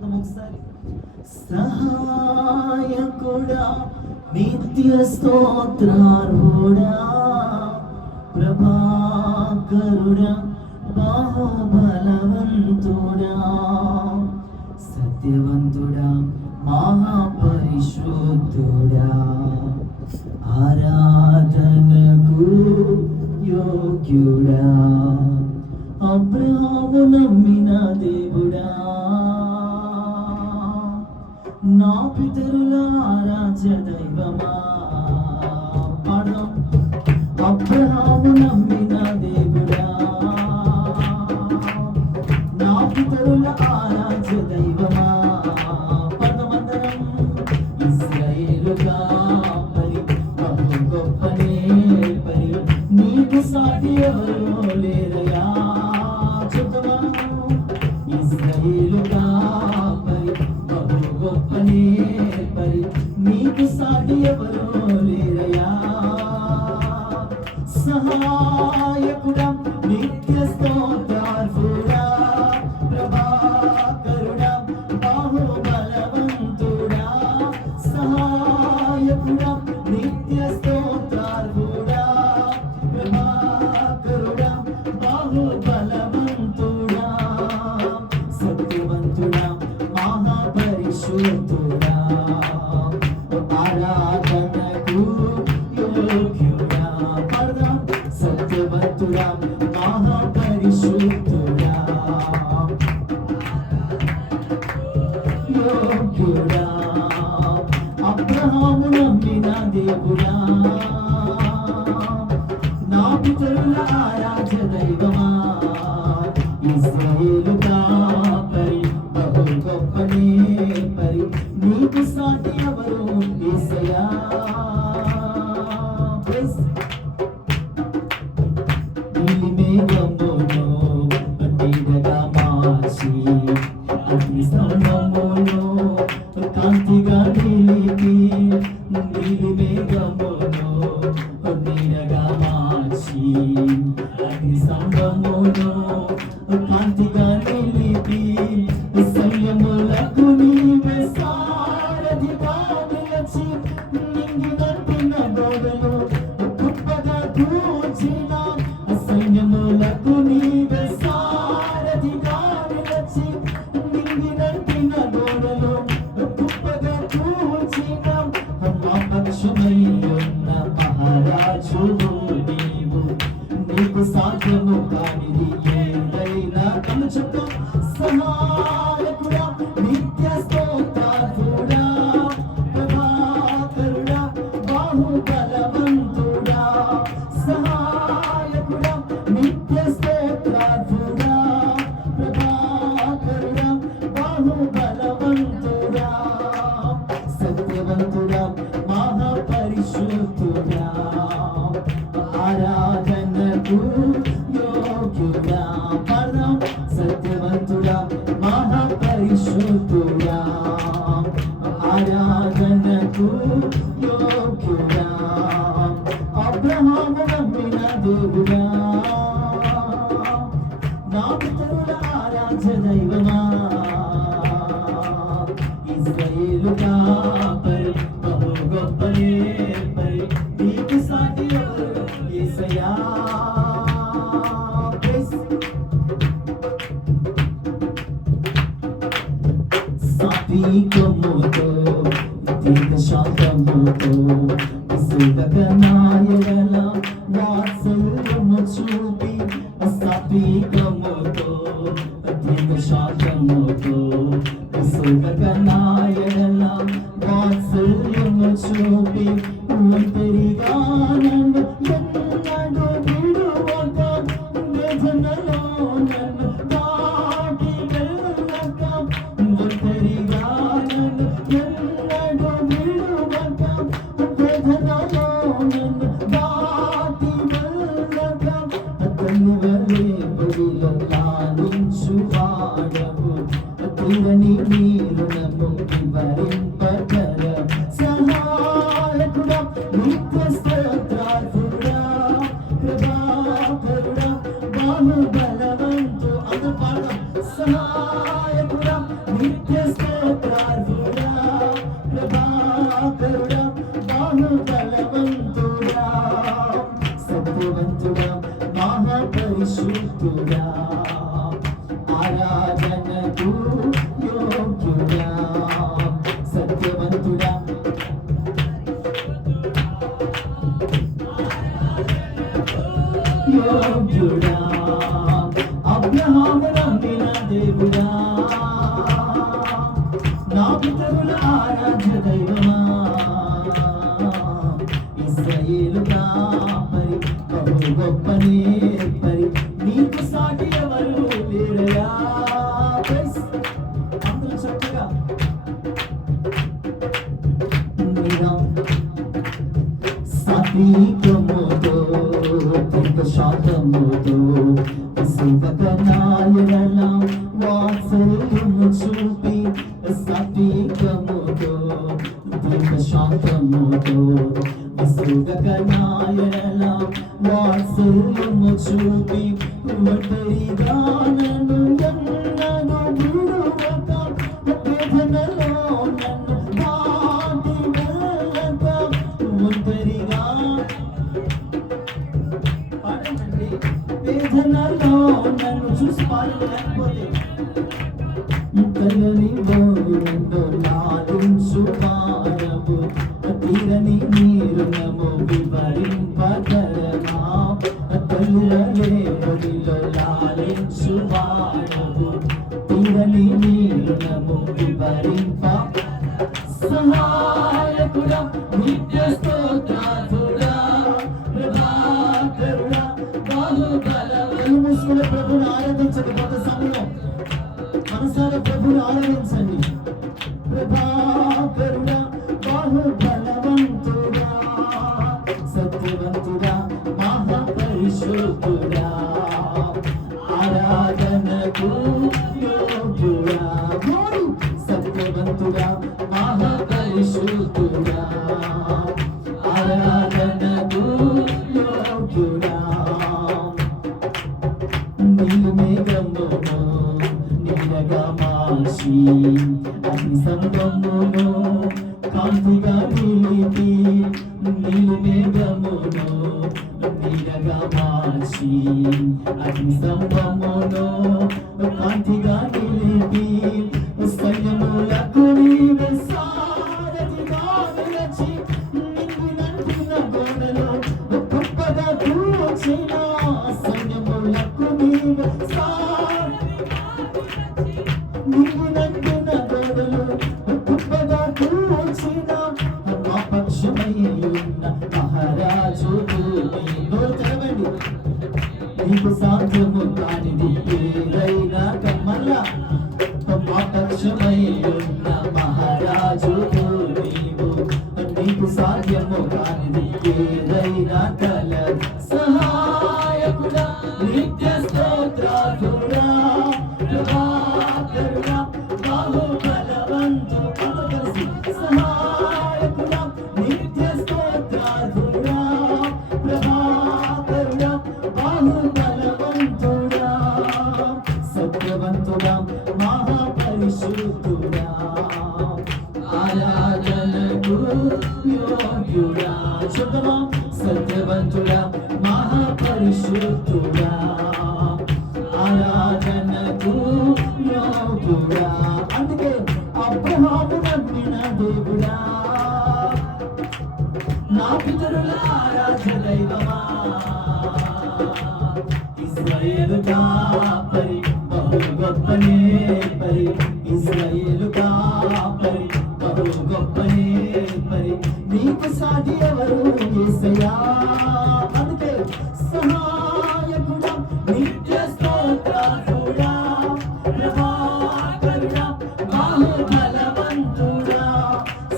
చూద్దాం ఒకసారి. సహాయకుడా, నిత్య స్తోత్రార్హుడా, ప్రభాకరుడా, బాహుబలవంతుడా, సత్యవంతుడా, మహాపరిశుద్ధుడా, ఆరాధనకు యోగ్యుడా, అబ్రహాము నమ్మిన దేవుడా, నా పితరుల ఆరాధ్య దైవమా. పాడదాం. అబ్రహాము నమ్మిన దేవుడా, నా పితరుల ఆరాధ్య దైవమా. పదమందరం. ఇశ్రాయేలు కాపరి, బహు గొప్ప నేర్పరి, నీకు సాటి ఎవరు లేరయా. చూద్దామా. ఇశ్రాయేలు కాపరి, బహు గొప్ప నేర్పరి, నీకు సాటి ఎవరు లేరయా. సహాయకుడా, నిత్య స్తోత్రార్హుడా, ప్రభాకరుడా, బాహుబలవంతుడా, సహాయకుడా, నిత్య స్తోత్రార్హుడా, ప్రభాకరుడా, బాహుబలవంతుడా, సత్యవంతుడా, మహాపరిశుద్ధుడా, ఆరాధనకు యోగ్యుడా. పడదాం. సత్యవంతుడా, మహాపరిశుద్ధుడా, యోగ్యుడా, అబ్రహాము నమ్మిన దేవుడా, నా పితరుల ఆరాధ్య దైవమా. ఇశ్రాయేలు కాపరి, బహు గొప్ప నేర్పరి, నీకు సాటి ఎవరు యేసయ్యా. మేఘమును నీడగా మార్చి, అగ్ని స్తంభమును కాంతిగా నిలిపి, నీలి మేఘమును నీడగా మార్చి, అగ్ని స్తంభమును కాంతిగా నిలిపి, సైన్యములకు నీవే సారథిగా నిలిచి, నింగి నడిపిన గోడలు గొప్పగా కూర్చిన, సైన్యములకు నీవే సారథిగా నిలిచి, నింగి నడిపిన గోడలు గొప్పగా కూర్చిన, మా పక్షమై ఉన్న మహారాజు నీవు, నీకు సాధ్యము కానిది ఏదైనా. కన్ను చెప్తాం. సహాయకుడా, నిత్య స్తోత్రార్హుడా, ప్రభాకరుడా, బాహుబలవంతుడా, సహాయకుడా, నిత్య స్తోత్రార్హుడా, ప్రభాకరుడా, బాహుబలవంతుడా, సత్యవంతుడా, మహాపరిశుద్ధుడా, ఆరాధనకు యోగ్యుడా. పడదాం. సత్యవంతుడా, మహాపరిశుద్ధుడా, ఆరాధనకు యోగ్యుడా, అబ్రహాము నమ్మిన దేవుడా, నా పితరుల ఆరాధ్య దైవమా. ఇశ్రాయేలు కాపరి, బహు గొప్ప నేర్పరి, నీకు సాటి ఎవరు యేసయ్యా. సాత్వికముతో, దీర్ఘశాంతముతో, సుగతనాయల వాత్సల్యము చూపి, సాత్వికముతో, దీర్ఘశాంతముతో, సుగతనాయల వాత్సల్యము చూపి, ఒంటరిగా నన్ను ఎన్నడూ విడువక, వేదనలో నన్ను దాటి వెళ్ళక, ఒంటరిగా నన్ను ఎన్నడూ విడువక, వేదనలో నన్ను దాటి వెళ్ళక, అతని వలె బడిలో లాలించు వాడవు, తీరని నీ రుణము వివరింపగల. సహాయకుడా, నిత్య స్తోత్రార్హుడా, ప్రభాకరుడా, బాహుబలవంతు. అందరూ పాడదాం. సహాయకుడా, నిత్య పరిశుద్ధుడా ఆరాధనకు యోగ్యుడా సత్యవంతుడా యోగ్యుడా అబ్రహాము నమ్మిన దేవుడా నా పితరుల ఆరాధ్య దైవమా ఇశ్రాయేలుగా పరి బహు గొప్ప నేర్పరి నీకు సాటి ఎవరు లేరయా అందరూ చక్కగా సాత్వికముతో దీర్ఘశాంతముతో శివకనాయన వాత్సల్యము చూపి సాత్వికముతో దీర్ఘశాంతముతో శివకనాయన వాత్సల్యము చూపి ఒంటరిగా నన్ను ఎన్నడూ విడువక వేదనలో నన్ను దాటి వెళ్ళక ఒంటరిగా పాడండి వేదనలో నన్ను చూసి పాడలేకపోతే తల్లని బోరుందో లాలించు పారము తీరని నీరునము వివరింపగలమా తల్లులే బడిలో లాలించు పారము తీరని నీరునము వివరింప సహాయకుడా నిత్య స్తోత్రాధుడా ప్రభాకరుడా బాహుబలము మూసుకునే ప్రభుని ఆరాధించండి కొంత సమయం మనసారా ప్రభుని ఆరాధించండి ప్రభాకరుడా బాహుబలవంతుడా సత్యవంతుడా మహాపరిశుద్ధుడా ఆరాధనకు యోగ్యుడా సత్యవంతుడా మహాపరిశుద్ధుడా ఆరాధనకు యోగ్యుడా నీలి మేఘమును నీలగమాక్షి అగ్ని సంగమును కాంతిగా నిలిపి నీలి మేఘమును నీలగమాక్షి అగ్ని సంగమును కాంతిగా నిలిపి సైన్యములకు నీవే సారథిగా నిలిచి నిండినంటిన గోడలో గొప్పగా కూర్చిన సైన్యములకు నీవే నిండినంటిన గోడలో గొప్పగా కూర్చిన మా పక్షమై ఉన్న మహారాజు నోరు తెరవండి నీకు సాధ్యము కానిది ఏదైనా కమ్మల్లా మా పక్షమై ఉన్న మహారాజు నీవు నీకు సాధ్యము కానిది ఏదైనా కల సహాయకుడా నిత్య స్తోత్రాధుడా ప్రభాకరుడా బాహుబలవంతుడా కలిసి సహాయకుడా నిత్య స్తోత్రాధుడా ప్రభాకరుడా బాహుబలవంతుడా సత్యవంతుడా మహాపరిశుద్ధుడా ఆరాధనకు యోగ్యుడా చూద్దామా సత్యవంతుడా మహాపరిశుద్ధుడా ఆరాధనకు యోగ్యుడా అందుకే అబ్రహాము నమ్మిన దేవుడా నా పితరుల ఆరాధ్య దైవమా ఇశ్రాయేలు కాపరి బహు గొప్ప నేర్పరి ఇశ్రాయేలు కాపరి బహు గొప్ప నేర్పరి నీకు సాటి ఎవరు యేసయ్యా అందుకే సహాయకుడా నిత్య స్తోత్రాధుడా ప్రభాకరుడా బాహుబలవంతుడా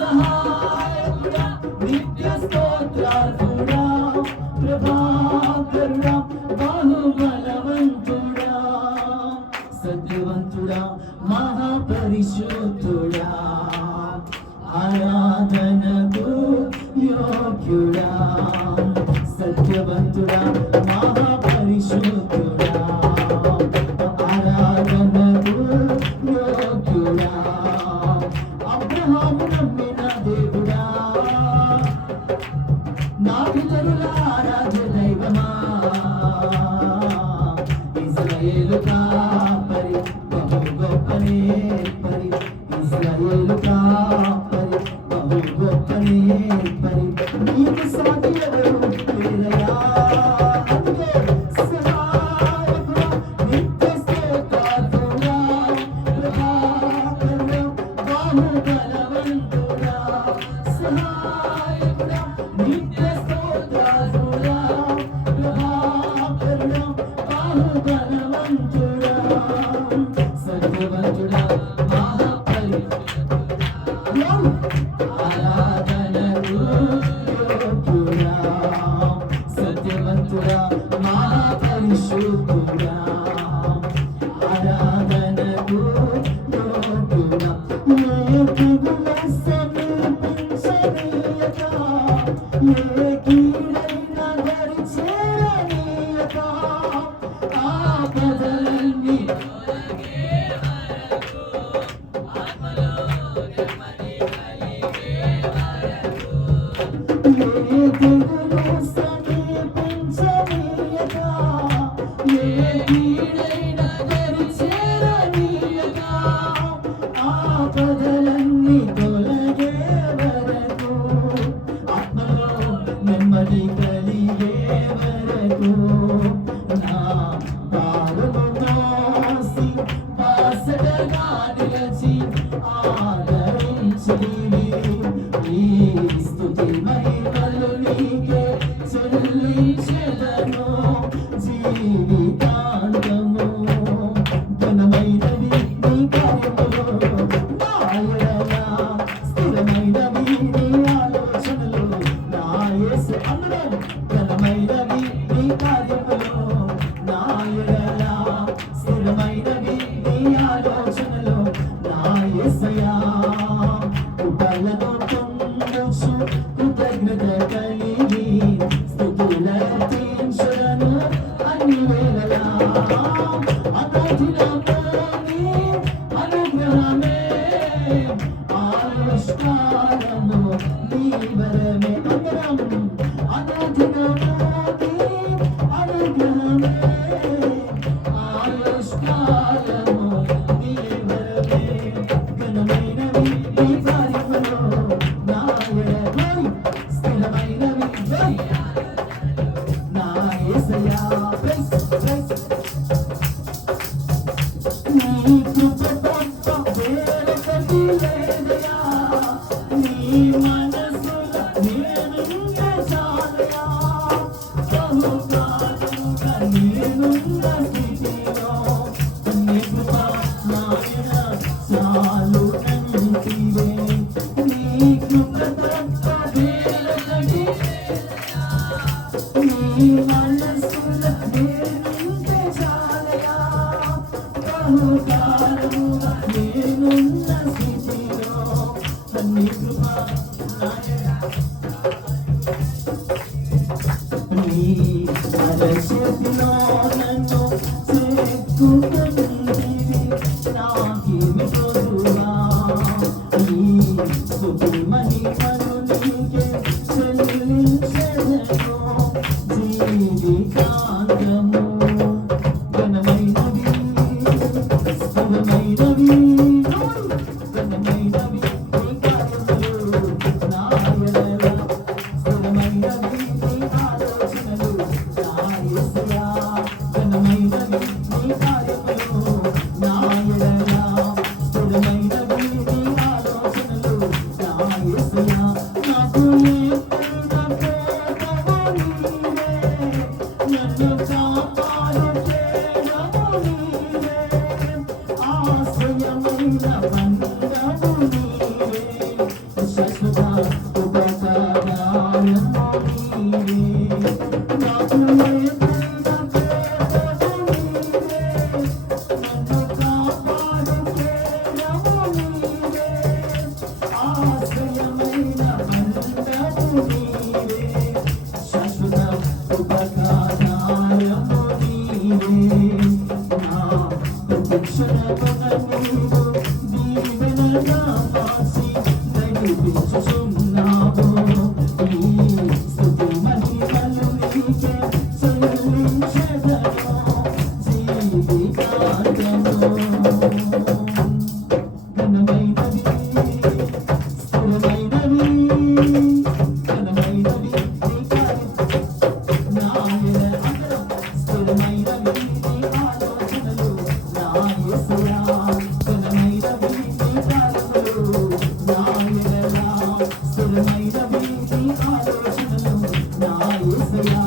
సహాయకుడా నిత్య స్తోత్రాధుడా ప్రభాకరుడా బాహుబలవంతుడా సత్యవంతుడా మహాపరిశుద్ధుడా ఆరాధనకు యోగ్యుడా సత్యవంతుడా మహాపరిశుద్ధుడా ఆరాధనకు యోగ్యుడా అబ్రహాము నమ్మిన దేవుడా నా పితరుల ఆరాధ్య దైవమా ఇశ్రాయేలు కాపరి బహు గొప్ప నేర్పరి నీకు సాటి ఎవరు లేరయ్యా అందుకే సహాయకుడా నిత్య స్తోత్రార్హుడా ప్రభాకరుడా బాహుబలవంతుడా సహాయకుడా నిత్య స్తోత్రార్హుడా ప్రభాకరుడా బాహుబలవంతుడా సత్యవంతుడా ఆరాధనకు యోగ్యుడా సత్యవంతుడా మహాపరిశుద్ధుడా ఆరాధనకు యోగ్యుడా ఏ దిగుల సమీపించనీయక ఏ కీడైన దరి చేరనీయక ఆపదలన్నీ ఏ దిగులు సమీపించనీయక ఏ కీడైన దరి చేరనీయక ఆపదలన్నీ తొలగే వరకు ఆత్మలో నెమ్మది కలిగే వరకు నా పాదము మోసి బాసటగా నిలచి ఆదరించితివి ఈ స్తుతి మహిమలు నీకే చెల్లించెదను జీవితాంతము ఘనమైనవి నీ కార్యములు నా ఎడల స్థిరమైనవి నీ ఆలోచనలు నా యేసు అందరం ఘనమైనవి నీ కార్యములు నా ఎడల స్థిరమైనవి నీ ఆలోచనలు నా యేసయ్యా కృపలను పొందుచు కృతజ్ఞత కలిగి స్తుతులర్పించును అన్ని వేళలా అనుదినమోని అనుగ్రహమే ఆయుష్కాలము నీ వరమే అందరం అనుదినమోని అనుగ్రహమే ఆయుష్కాలము నీ వరమే ఘనమైనవి నీ కార్యములు నా ఎడల స్థిరమైనవి నా యేసయ్యా నీ కృప తప్ప వేరొకటి లేదయ్యా నీ మనసులో నేనుంటే చాలయ్యా బహుకాలముగా నేనున్న స్థితిలో నీ కృప నాయన చాలునంటివే నీ కృప తప్ప వేరొకటి నీ మనసులో నేనుంటే చాలయ్యా బహుకాలముగా నేనున్న స్థితిలో నీ కృప నాయన నీ అరచేతిలో నన్ను చెక్కుకుంటివి నాకేమి కొదువా నీ స్తుతి మహిమలు నీకే చెల్లించెదను జీవితాంతము ఘనమైనవి స్థిరమైనవి ఘనమైనవి నీ కార్యములు నా ఎడల స్థిరమైనవి నీ ఆలోచనలు నా యేసు హల్లెలూయా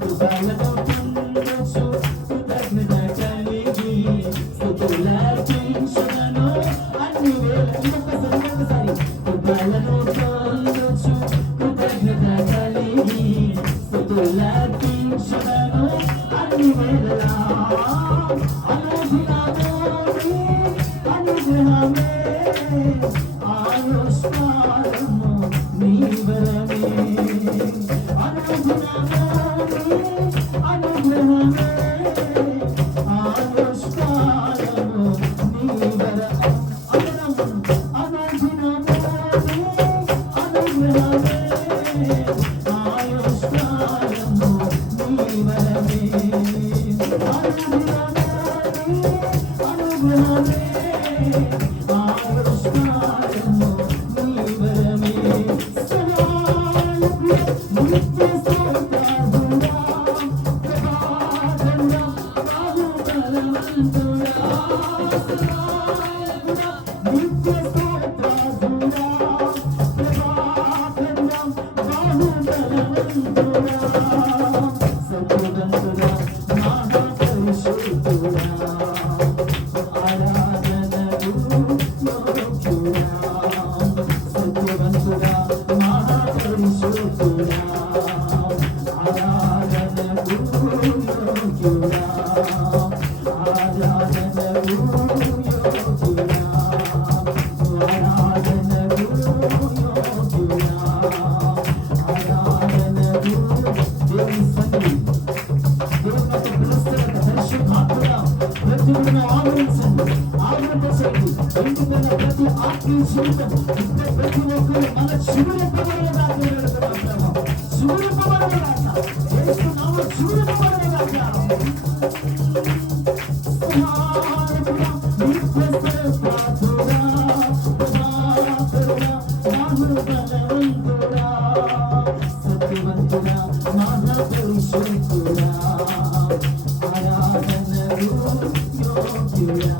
కృపలను పొందొచ్చు కృతజ్ఞత కలిగి స్తుతులర్పించును అన్ని వేళ ఇంకొకసారి కృపలను పొందొచ్చు కృతజ్ఞత కలిగి స్తుతులర్పించును అన్ని వేళలా అనుదినమోని అనుగ్రహమే ఆయుష్కాలము నీ వరమే అనుదినమోని అనుగ్రహమే ఆయుష్కాలము నీ వరమే అనుదినమోని అనుగ్రహమే ఆయుష్కాలము నీ వరమే ప్రతి ఆత్మీయ జీవితం ప్రతి ఒక్కరు మన శివురింపబడేదాకా శివురింపబడేదాకా చేస్తున్నాము శివురింపబడేదాకా సత్యవంతుడా మహాపురుషుడా ఆరాధనలు యోగ్యుడా